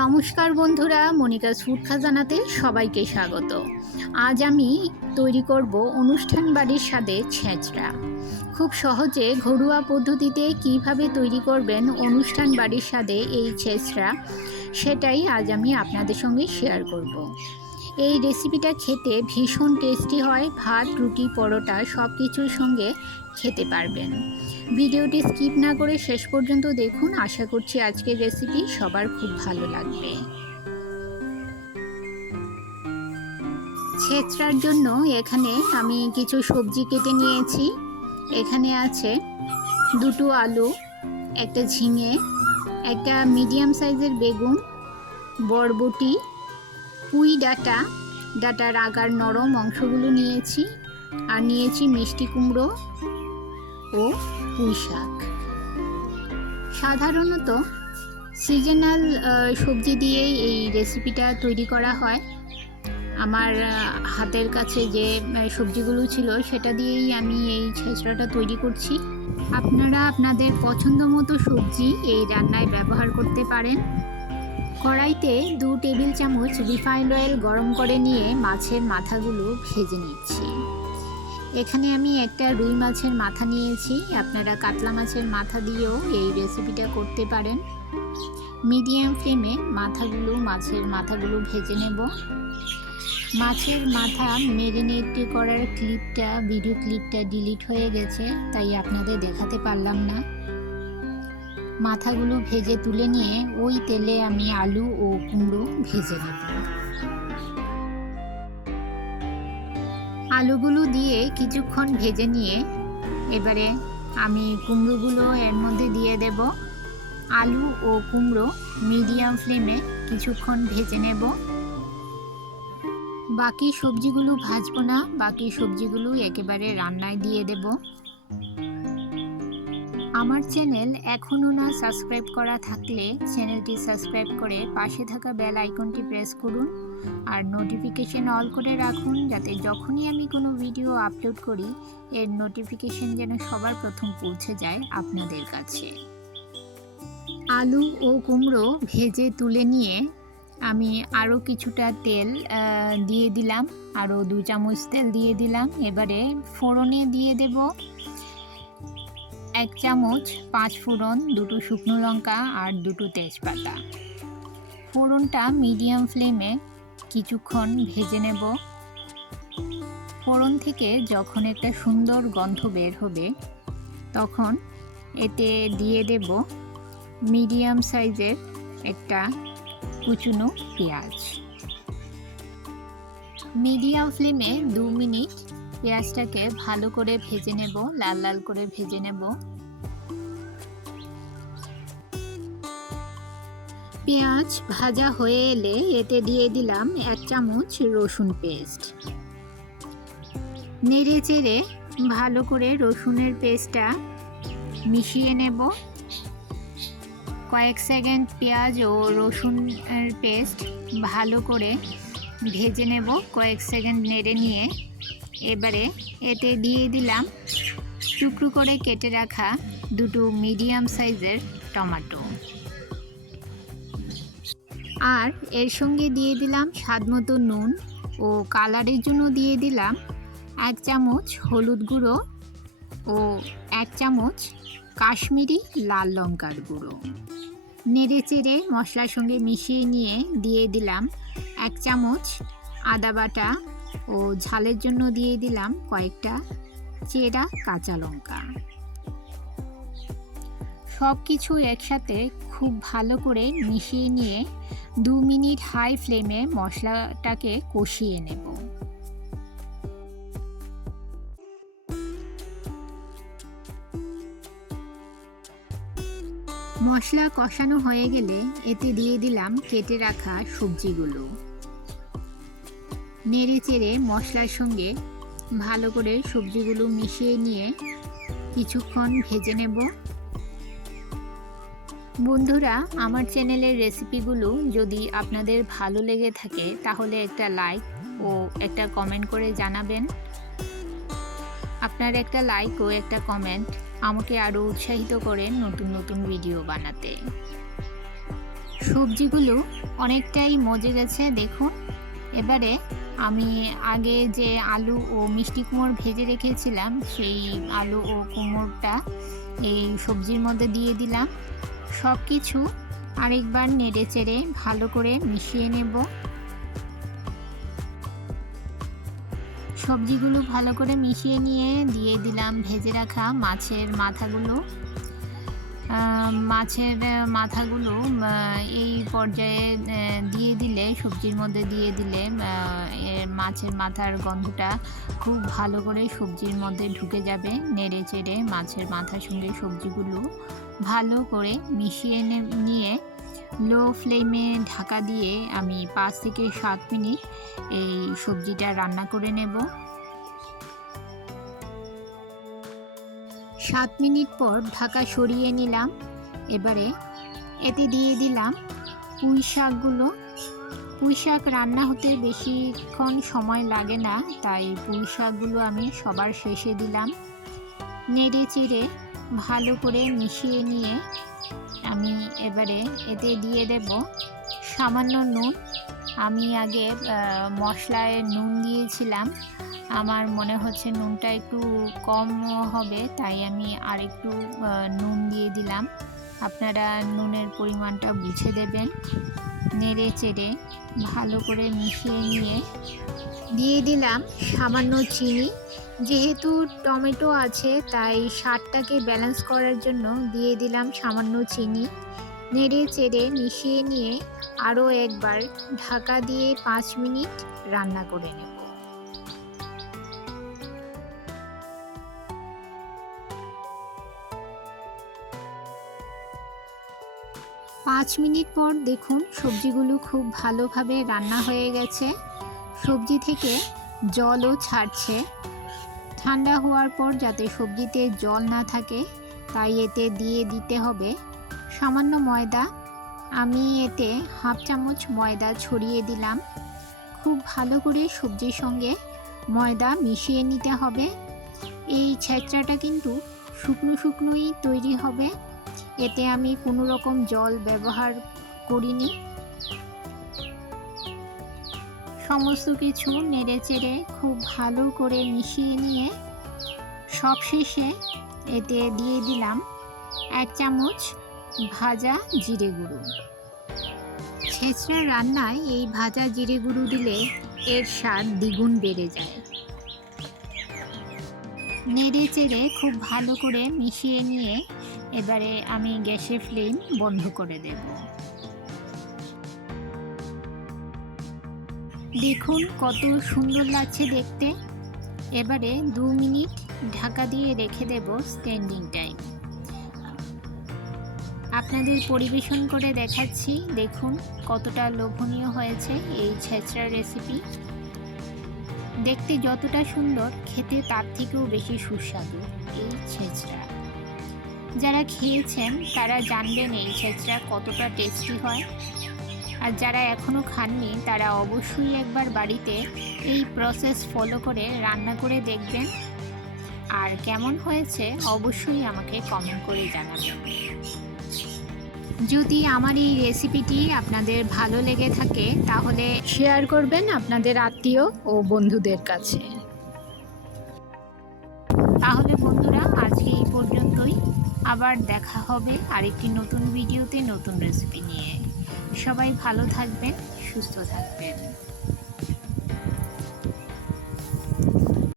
নমস্কার বন্ধুরা, Monica's food খাজানাতে সবাইকে স্বাগত। আজ আমি তৈরি করব অনুষ্ঠান বাড়ির স্বাদে ছেঁচড়া। খুব সহজে ঘরোয়া পদ্ধতিতে কিভাবে তৈরি করবেন অনুষ্ঠান বাড়ির স্বাদে এই ছেঁচড়া, সেটাই আজ আমি আপনাদের সঙ্গে শেয়ার করব। এই রেসিপিটা খেতে ভীষণ টেস্টি হয়, ভাত, রুটি, পরোটা সব কিছুর সঙ্গে খেতে পারবেন। ভিডিওটি স্কিপ না করে শেষ পর্যন্ত দেখুন। আশা করছি আজকের রেসিপি সবার খুব ভালো লাগবে। ছেঁচড়ার জন্য এখানে আমি কিছু সবজি কেটে নিয়েছি। এখানে আছে দুটো আলু, একটা ঝিঙে, একটা মিডিয়াম সাইজের বেগুন, বরবটি, পুঁই ডাটার আগার নরম অংশগুলো নিয়েছি, আর নিয়েছি মিষ্টি কুমড়ো ও পুঁই শাক। সাধারণত সিজনাল সবজি দিয়েই এই রেসিপিটা তৈরি করা হয়। আমার হাতের কাছে যে সবজিগুলো ছিল সেটা দিয়েই আমি এই ছেঁচড়াটা তৈরি করছি। আপনারা আপনাদের পছন্দ মতো সবজি এই রান্নায় ব্যবহার করতে পারেন। কড়াইতে 2 টেবিল চামচ রিফাইন্ড অয়েল গরম করে নিয়ে মাছের মাথাগুলো ভেজে নিচ্ছি। এখানে আমি একটা রুই মাছের মাথা নিয়েছি, আপনারা কাতলা মাছের মাথা দিয়েও এই রেসিপিটা করতে পারেন। মিডিয়াম ফ্লেমে মাছের মাথাগুলো ভেজে নেব। মাছের মাথা ম্যারিনেট করার ভিডিও ক্লিপটা ডিলিট হয়ে গেছে, তাই আপনাদের দেখাতে পারলাম না। মাথাগুলো ভেজে তুলে নিয়ে ওই তেলে আমি আলু ও কুমড়ো ভেজে নেব। আলুগুলো দিয়ে কিছুক্ষণ ভেজে নিয়ে এবারে আমি কুমড়োগুলো এর মধ্যে দিয়ে দেব। আলু ও কুমড়ো মিডিয়াম ফ্লেমে কিছুক্ষণ ভেজে নেব। বাকি সবজিগুলো ভাজবো না, বাকি সবজিগুলো একেবারে রান্নায় দিয়ে দেব। আমার চ্যানেল এখনও না সাবস্ক্রাইব করা থাকলে চ্যানেলটি সাবস্ক্রাইব করে পাশে থাকা বেল আইকনটি প্রেস করুন আর নোটিফিকেশন অল করে রাখুন, যাতে যখনই আমি কোনো ভিডিও আপলোড করি এর নোটিফিকেশন যেন সবার প্রথম পৌঁছে যায় আপনাদের কাছে। আলু ও কুমড়ো ভেজে তুলে নিয়ে আমি আরও কিছুটা তেল দিয়ে দিলাম, আরও 2 চামচ তেল দিয়ে দিলাম। এবারে ফোড়নে দিয়ে দেব 1 চামচ 5 ফোড়ন, 2টো শুকনো লঙ্কা আর 2টো তেজপাতা। ফোড়নটা মিডিয়াম ফ্লেমে কিছুক্ষণ ভেজে নেব। ফোড়ন থেকে যখন একটা সুন্দর গন্ধ বের হবে তখন এতে দিয়ে দেব মিডিয়াম সাইজের একটা কুচনো পেঁয়াজ। মিডিয়াম ফ্লেমে 2 মিনিট পেঁয়াজটাকে ভালো করে ভেজে নেব, লাল লাল করে ভেজে নেব। পেঁয়াজ ভাজা হয়ে এলে এতে দিয়ে দিলাম 1 চামচ রসুন পেস্ট। নেড়ে চেড়ে ভালো করে রসুনের পেস্টটা মিশিয়ে নেব। কয়েক সেকেন্ড পেঁয়াজ ও রসুনের পেস্ট ভালো করে ভেজে নেব, কয়েক সেকেন্ড নেড়ে নিয়ে এবারে এতে দিয়ে দিলাম টুকরো করে কেটে রাখা 2টো মিডিয়াম সাইজের টমেটো, আর এর সঙ্গে দিয়ে দিলাম স্বাদমতো নুন ও কালারের জন্য দিয়ে দিলাম 1 চামচ হলুদ গুঁড়ো ও 1 চামচ কাশ্মীরি লাল লঙ্কার গুঁড়ো। নেড়ে চেড়ে মশলার সঙ্গে মিশিয়ে নিয়ে দিয়ে দিলাম 1 চামচ আদা বাটা ও ঝালের জন্য দিয়ে দিলাম কয়েকটা চেরা কাঁচা লঙ্কা। সব কিছু একসাথে খুব ভালো করে মিশিয়ে নিয়ে 2 মিনিট হাই ফ্লেমে মশলাটাকে কষিয়ে নেব। মশলা কষানো হয়ে গেলে এতে দিয়ে দিলাম কেটে রাখা সবজিগুলো। নেড়ে চেড়ে মশলার সঙ্গে ভালো করে সবজিগুলো মিশিয়ে নিয়ে কিছুক্ষণ ভেজে নেব। বন্ধুরা, আমার চ্যানেলের রেসিপিগুলো যদি আপনাদের ভালো লেগে থাকে তাহলে একটা লাইক ও একটা কমেন্ট করে জানাবেন। আপনার একটা লাইক ও একটা কমেন্ট আমাকে আরও উৎসাহিত করে নতুন নতুন ভিডিও বানাতে। সবজিগুলো অনেকটাই মজে গেছে দেখুন। এবারে আমি আগে যে আলু ও মিষ্টি কুমড়ো ভেজে রেখেছিলাম সেই আলু ও কুমড়োটা এই সবজির মধ্যে দিয়ে দিলাম। সব কিছু আরেকবার নেড়ে চেড়ে ভালো করে মিশিয়ে নেব। সবজিগুলো ভালো করে মিশিয়ে নিয়ে দিয়ে দিলাম ভেজে রাখা মাছের মাথাগুলো। এই পর্যায়ে দিয়ে দিলে, সবজির মধ্যে দিয়ে দিলে মাছের মাথার গন্ধটা খুব ভালো করে সবজির মধ্যে ঢুকে যাবে। নেড়ে চেড়ে মাছের মাথার সঙ্গে সবজিগুলো ভালো করে মিশিয়ে নিয়ে লো ফ্লেমে ঢাকা দিয়ে আমি 5 থেকে 7 মিনিট এই সবজিটা রান্না করে নেব। 7 মিনিট পর ঢাকা সরিয়ে নিলাম। এবারে এতে দিয়ে দিলাম পুঁই শাকগুলো। পুঁই শাক রান্না হতে বেশিক্ষণ সময় লাগে না, তাই পুঁই শাকগুলো আমি সবার শেষে দিলাম। নেড়ে চেড়ে ভালো করে মিশিয়ে নিয়ে আমি এবারে এতে দিয়ে দেব সামান্য নুন। আমি আগে মশলায় নুন দিয়েছিলাম, আমার মনে হচ্ছে নুনটা একটু কম হবে, তাই আমি আরেকটু নুন দিয়ে দিলাম। আপনারা নুনের পরিমাণটা বুঝে দেবেন। নেড়ে চেড়ে ভালো করে মিশিয়ে নিয়ে দিয়ে দিলাম সামান্য চিনি। যেহেতু টমেটো আছে তাই স্বাদটাকে ব্যালেন্স করার জন্য দিয়ে দিলাম সামান্য চিনি। নেড়ে চেড়ে মিশিয়ে নিয়ে আরও একবার ঢাকা দিয়ে 5 মিনিট রান্না করে নেব। 5 মিনিট পর দেখুন সবজিগুলো খুব ভালোভাবে রান্না হয়ে গেছে। সবজি থেকে জলও ছাড়ছে। ঠান্ডা হওয়ার পর যাতে সবজিতে জল না থাকে তাই এতে দিয়ে দিতে হবে সামান্য ময়দা। আমি এতে হাফ চামচ ময়দা ছড়িয়ে দিলাম। খুব ভালো করে সবজির সঙ্গে ময়দা মিশিয়ে নিতে হবে। এই ছেঁচড়াটা কিন্তু শুকনো শুকনোই তৈরি হবে, এতে আমি কোনো রকম জল ব্যবহার করিনি। সমস্ত কিছু নেড়ে চেড়ে খুব ভালো করে মিশিয়ে নিয়ে সবশেষে এতে দিয়ে দিলাম 1 চামচ ভাজা জিরে গুঁড়ো। ছেঁচড়া রান্নায় এই ভাজা জিরে গুঁড়ো দিলে এর স্বাদ দ্বিগুণ বেড়ে যায়। নেড়ে চেড়ে খুব ভালো করে মিশিয়ে নিয়ে এবারে আমি গ্যাসের ফ্লেম বন্ধ করে দেব। দেখুন কত সুন্দর লাগছে দেখতে। এবারে 2 মিনিট ঢাকা দিয়ে রেখে দেব স্ট্যান্ডিং টাইম। আপনাদের পরিবেশন করে দেখাচ্ছি, দেখুন কতটা লোভনীয় হয়েছে এই ছেঁচড়া রেসিপি। দেখতে যতটা সুন্দর, খেতে তার থেকেও বেশি সুস্বাদু এই ছেঁচড়া। যারা খেয়েছেন তারা জানবেন এই ছেঁচড়া কতটা টেস্টি হয়। আর যারা এখনও খাননি তারা অবশ্যই একবার বাড়িতে এই প্রসেস ফলো করে রান্না করে দেখবেন। আর কেমন হয়েছে অবশ্যই আমাকে কমেন্ট করে জানাবেন। যদি আমার এই রেসিপিটি আপনাদের ভালো লেগে থাকে তাহলে শেয়ার করবেন আপনাদের আত্মীয় ও বন্ধুদের কাছে। তাহলে বন্ধুরা, আজকে এই পর্যন্তই। আবার দেখা হবে আরেকটি নতুন ভিডিওতে নতুন রেসিপি নিয়ে। সবাই ভালো থাকবেন, সুস্থ থাকবেন।